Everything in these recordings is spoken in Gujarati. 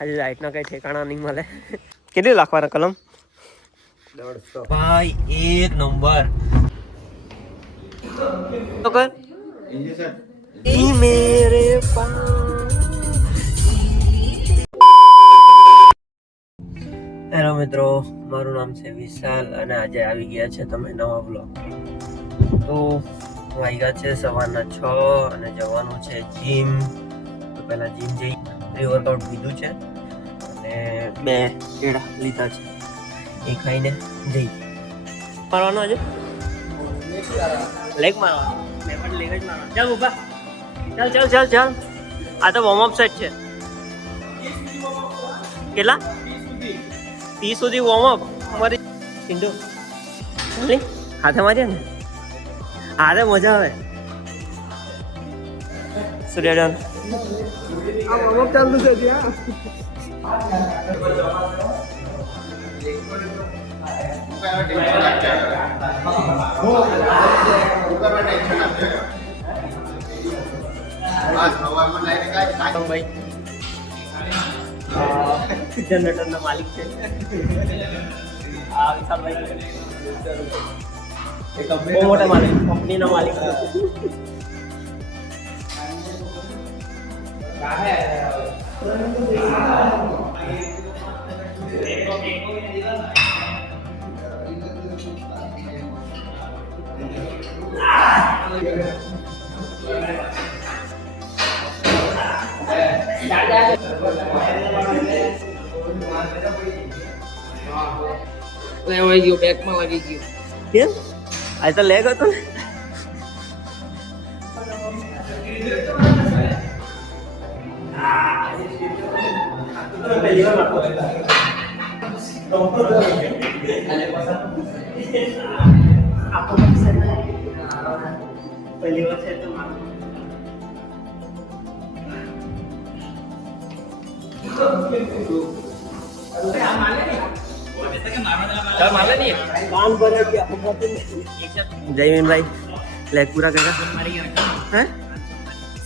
આજે લાઈટના કઈ ઠેકાણા નહીં મળે. કેટલી લાખવાના કલમ? 150 ભાઈ, એક નંબર. તો કર ઈ મેરે હેલો મિત્રો, મારું નામ છે વિશાલ અને આજે આવી ગયા છે તમે નવા બ્લોગ. તો વાગ્યા છે સવારના 6 અને જવાનું છે જીમ. તો પહેલા જીમ જઈ પ્રી વર્કઆઉટ લીધું છે અને 2 કેળા લીધા છે, એ ખાઈને જઈ મારવાનો. આજે લેગ મારવાનો, મેં પણ લેગ જ મારવાનો. ચાલ ઉભા, ચાલ ચાલ ચાલ ચાલ. આ તો વોર્મઅપ સેટ છે. કેટલા? 30 સુધી વોર્મઅપ. અમારી પિંડો હાથે મારીએ ને, હાથે મજા આવે. સૂર્યડન આ વોર્મઅપ ચાલુ છે ત્યાં. જનરેટર ના માલિક છે આ વિશાલભાઈ, બહુ મોટા માલિક, કંપની ના માલિક છે. બેકમાં લાગી ગયું. કેમ? આ તો લેગ હતો ને. પહેલી વાર છે તો જયમીનભાઈ લેગ પૂરા કર્યા. હે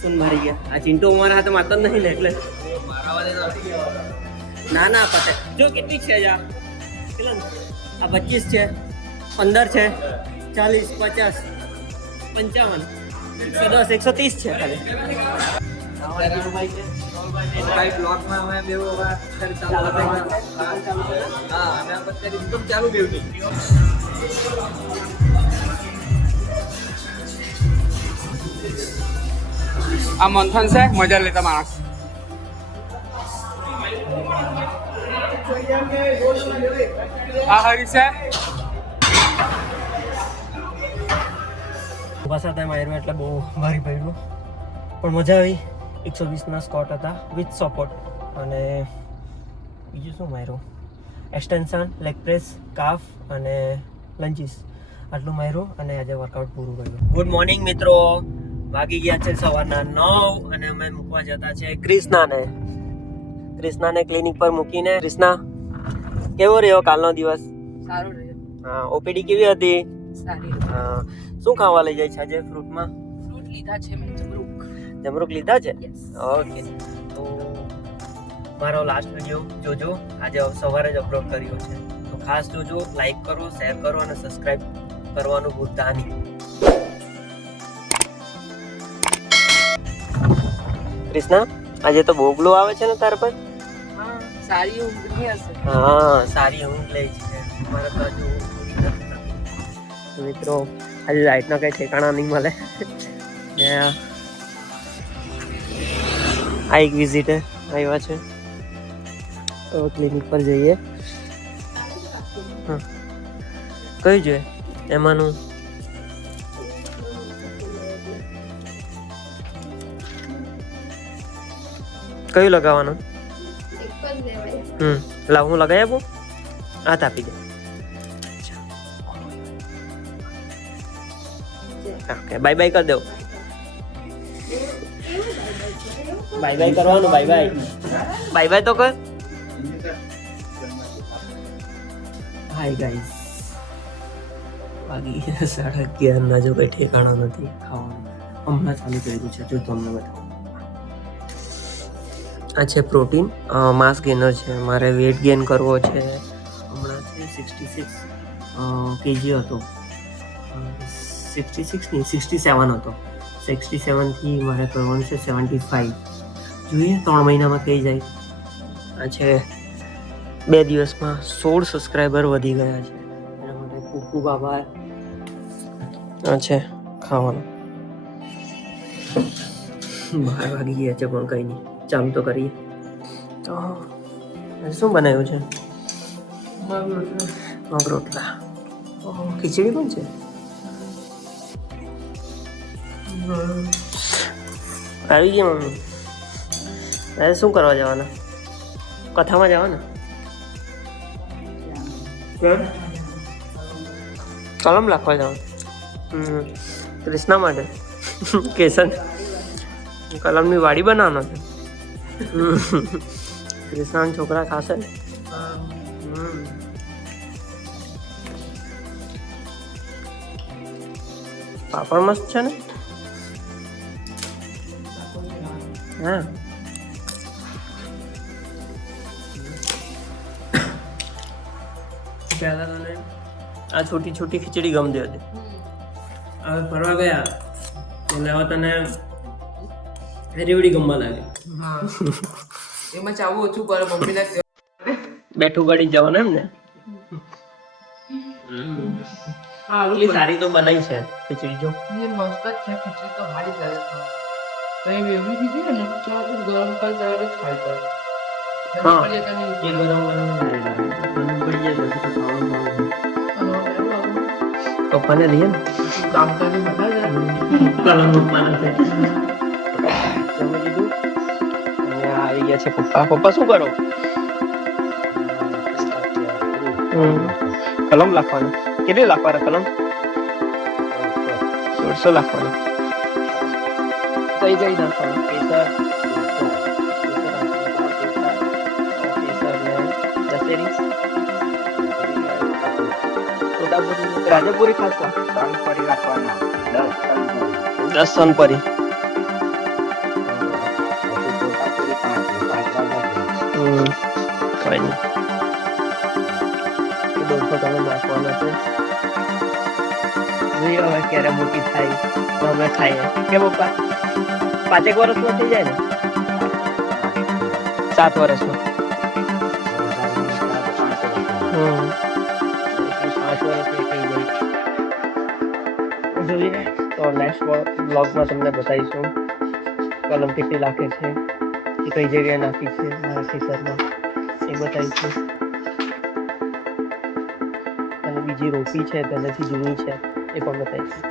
સુન મારી ગયા. આ ચિંટો અમારા હાથે મારતો જ નહીં ને એટલે ના ના પતે. જો કેટલી છે આ? આ 25 છે, 15 છે, 40, 50, 55, 110, 130 છે ખાલી. ભાઈ બ્લોગમાં અમે બેવ ચાલુ હા અમે અત્યારે ઇન્કમ ચાલુ બેવની. આ મંથન છે મજા લેતા માણસ. આ હરી છે સાથે માર્યું એટલે બહુ ભારી પડ્યું પણ મજા આવી. 120 સ્કોટ હતા વિથ સપોર્ટ અને બીજું શું માર્યું, એક્સટેન્શન, લેગ પ્રેસ, કાફ અને લંચીસ, આટલું માર્યું અને આજે વર્કઆઉટ પૂરું કર્યું. ગુડ મોર્નિંગ મિત્રો, વાગી ગયા છે સવારના 9 અને અમે મૂકવા જતા છે ક્રિષ્નાને ક્લિનિક પર મૂકીને. ક્રિષ્ના, કેવો રહ્યો કાલનો દિવસ? સારું રહ્યો. હા, ઓપીડી કેવી હતી? સારી. હા, શું ખાવા લઈ જાય છે આજે? ફ્રૂટમાં ફ્રૂટ લીધા છે મેં, જમરૂક લીધા છે. Yes. ઓકે, તો મારો લાસ્ટ વિડીયો જોજો, આજે સવારે જ અપલોડ કર્યો છે, તો ખાસ જોજો, લાઈક કરો, શેર કરો અને સબસ્ક્રાઇબ કરવાનું ભૂલતા નહીં. ક્રિષ્ના, આજે તો બહુ ગ્લો આવે છે ને તાર પર. હા, સારી ઊંઘ ની હશે. હા, સારી ઊંઘ લે છે. મારે તો હજુ પૂરી નથી થતી. મિત્રો, આજે લાઈટના કઈ ઠેકાણા નહીં મળે. આ એક વિઝિટે આવ્યા છે, તો ક્લિનિક પર જઈએ. હા, કયું જોઈએ એમાંનું? કયું લગાવવાનું? લાવ હું લગાવી આપું. હાથ આપી દે. ઓકે, બાય બાય કરી દો. બાય બાય કરવાનું. બાય બાય, બાય બાય તો કર. હાય ગાઈસ, વાગી 11:30 ના જો કઈ ઠેકાણા નથી ખાવાનું. હમણાં ચાલુ કર્યું છે, જો તમને બતાવું. આ છે પ્રોટીન માસ ગેનર છે. મારે વેટ ગેઇન કરવો છે. હમણાં છે 66 કેજી હતો, 66 નહીં 67 હતો. 67થી મારે કરવાનું છે 75. જોઈએ 3 મહિનામાં થઈ જાય. આ છે 2 દિવસમાં 16 સબસ્ક્રાઈબર વધી ગયા છે. એના માટે ખૂબ ખૂબ આભાર. આ છે ખાવાનું. 12 વાગી ગયા છે પણ કંઈ નહીં, ચાલુ તો કરીએ. તો આજે શું બનાવ્યું છે? મગ રોટલા. ઓહો, ખીચડી પણ છે. આવી ગઈ મમ્મી. આજે શું કરવા જવાના? કથામાં જવાના? કલમ લખવા જવાનું? કૃષ્ણા માટે કેસન કલમની વાડી બનાવવાનો છે. કૃષ્ણાના છોકરા ખાશે. પાપડ મસ્ત છે ને? હા. પહેલા તને આ છોટી છોટી ખીચડી ગમતી હતી, હવે ફરવા ગયા એટલે હવે તને રેવડી ગમવા લાગે. એમાં ચાવું ઓછું કરે મમ્મીને. બેઠું ગાડી જવાનું એમ ને? એટલી સારી તો બનાવી છે ખીચડી. જો એ મસ્ત જ છે ખીચડી તો મારી સરસ છે. તો એ વેવડી દીધી ને તો આપણે ગરમ કરી ત્યારે જ ખાઈ પડે. હા, એ ગરમ પડી જાય પછી તો ખાવાનું પપ્પાને લઈએ ને કામ કરીને બધા જાય. કલમ પપ્પાને છે. જમી લીધું અને આવી ગયા છે પપ્પા. પપ્પા શું કરો? કલમ લખવાનું. કેટલી લખવાના કલમ? 150 લખવાના. કઈ કઈ નાખવાનું? કેસર, રાજાપુરી ખાસ સોનપરી રાખવાના. 10 સોનપરી. કઈ નહીં. 200 તમે નાખવાના છે. જોઈએ હવે ક્યારે મોટી થાય તો અમે ખાઈએ. કે પપ્પા 5 વર્ષમાં થઈ જાય ને? 7 વર્ષમાં. 5 વર્ષની થઈ જાય. જોઈએ તો નેક્સ્ટ બ્લોગમાં તમને બતાવીશું કલમ કેટલી નાખે છે, એ કઈ જગ્યાએ નાખી છે મારા ખેતરમાં એ બતાવીશું. અને બીજી રોપી છે પહેલેથી જૂની છે એ પણ બતાવીશું.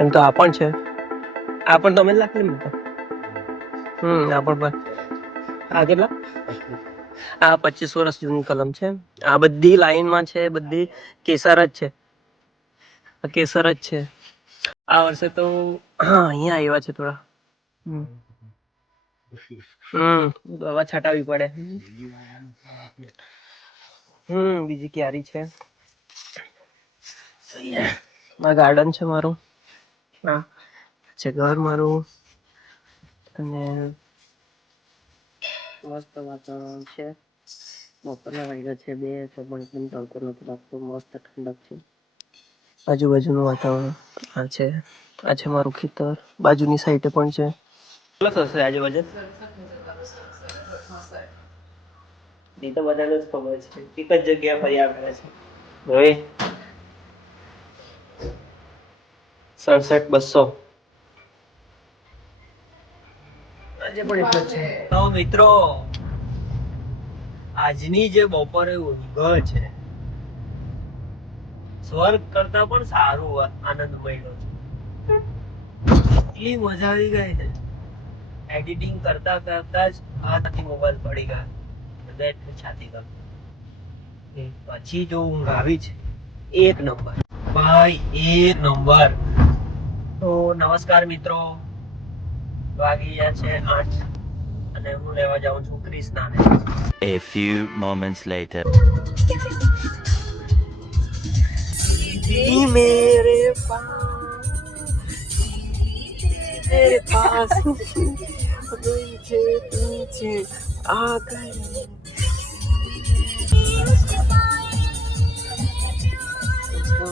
એમ તો આ પણ છે. આ પણ તમે જ લાગલી ને? આ પણ આ કેટલા? આ 25 વર્ષ જૂની કલમ છે. આ બધી લાઈનમાં છે, બધી કેસર જ છે. આ કેસર જ છે. આ વર્ષે તો અહીંયા આવ્યા છે થોડા. દવા છટાવી પડે. બીજી ક્યારી છે. આ ગાર્ડન છે મારું. હા છે ઘર મારું. અને મસ્ત વાતાવરણ છે. બપોરના વાગ્યા છે 2 તો પણ એકદમ તડકો નથી લાગતો. મસ્ત ઠંડક છે. આજુબાજુનું વાતાવરણ આ છે. આ છે મારું ખેતર. બાજુની સાઈડે પણ છે. કેટલો થશે આજુબાજુ? એ તો બધાને જ ખબર છે. એક જ જગ્યા ફર્યા કરે છે. હવે સનસેટ 200 આજે પણ એટલો છે. તો મિત્રો આજની જે બપોરે ઊંઘ છે સ્વર્ગ કરતા પણ સારું આનંદ મળ્યો છે. એટલી મજા આવી ગઈ છે. એડિટિંગ કરતા કરતા જ હાથથી મોબાઈલ પડી ગયા. એટલી છાતી કર પછી જો ઊંઘ આવી છે 1 નંબર ભાઈ, 1 નંબર. તો નમસ્કાર મિત્રો, વાગી ગયા છે 8 અને હું લેવા જાઉં છું ક્રિષ્નાને. A few moments later. मेरे पास पीछे આ કઈ Let's go.